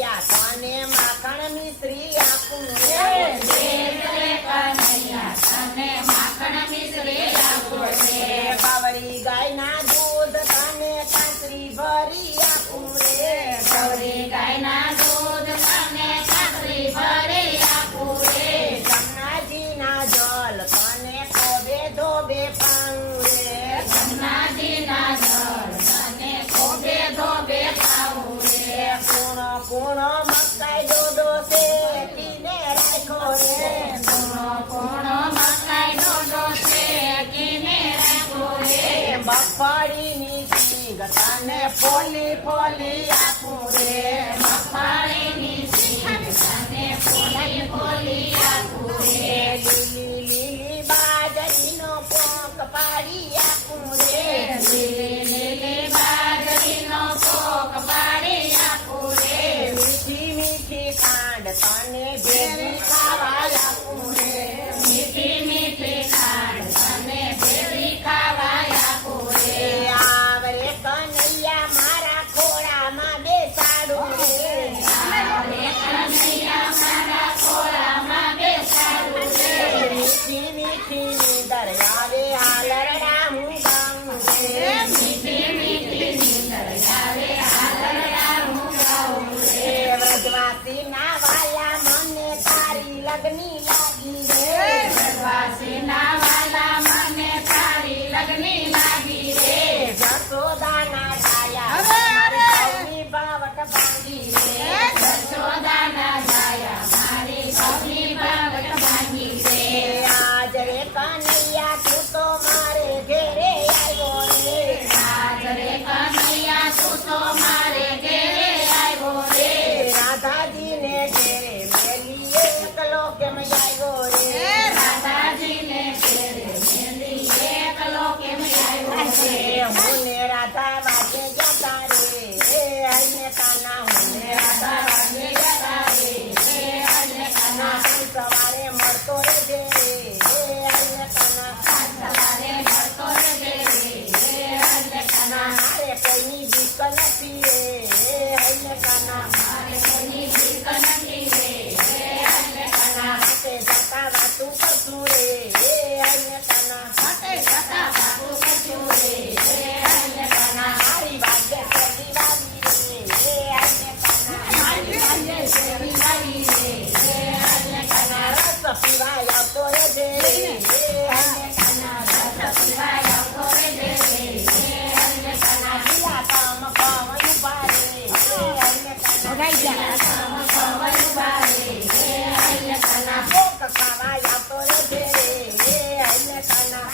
કનૈયા તને માખણ મિશ્રી આપું રે બાવળી ગાયના દૂધ તને કાંસરી ભરી આપું રે જમનાજીના જલ તને કોબે ધોબે પાઉં રે પૂણો પૂણો મકાઈ ડોડો છે પીને રાખો રે મગફળીની સિંગ તને ફોલી ફોલી આપું રે લીલી લીલી બાજરીનો પોંક પાડી આપું રે મીઠી મીઠી ખાંડ તને ભેગી ખાવા આપું રે આવરે કનૈયા મારા ખોળામાં બેસાડું રે મીઠી મીઠી નીંદર આવે હાલરડા હું ગાઉં રે વ્રજવાસી ના વાલા મને તારી લગની લાગી રે જશોદાના ડાયા મારી સૌની બાવટ ભાંગી રે આજ રે કનૈયા તું તો મારે ઘેરે આવ્યો રે રાધાજીને ઘેરે મેલી એકલો કેમ આવ્યો રે હું ને રાધા વાગે જતા રે હઈને કાના હું ને રાધા વાગે જતા રે તું સવારે મળતો રહેજે હઈને કાના મારે કોઈની બીક નથી રે હઈને કાના હાથે જતા વાતું કરશું રે હઈને કાના મારી વાગે શેરી વાવી રે હઈને કાના રસ પીવાય આવતો રહેજે હઈને કાના દિયા કામ કવન ઉભા રે હઈને કાના ભોગ ખાવાય આવતો રહેજે હઈને કાના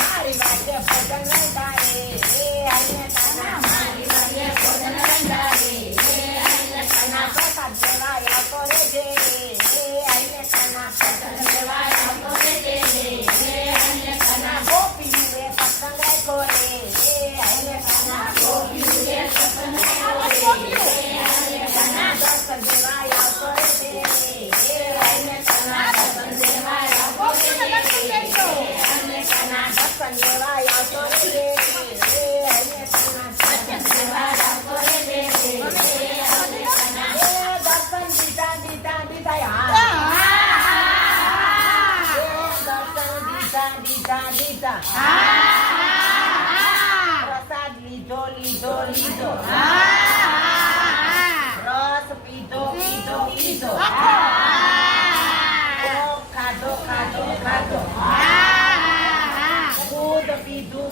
મારી વાગે ભોજન રંધારે હઈને કાના પ્રસાદ લેવાય આવતો રહેજે હઈને કાના ગોપી રે પતંગ રાખ્યો રે હઈને કાના દર્શન દેવાય આવતો રહેજે હઈને કાના દર્શન દેવાય આવતો રહેજે હઈને દર્શન દીધા પ્રસાદ લીધો રસ પીધો ખાધો દૂધ પીધું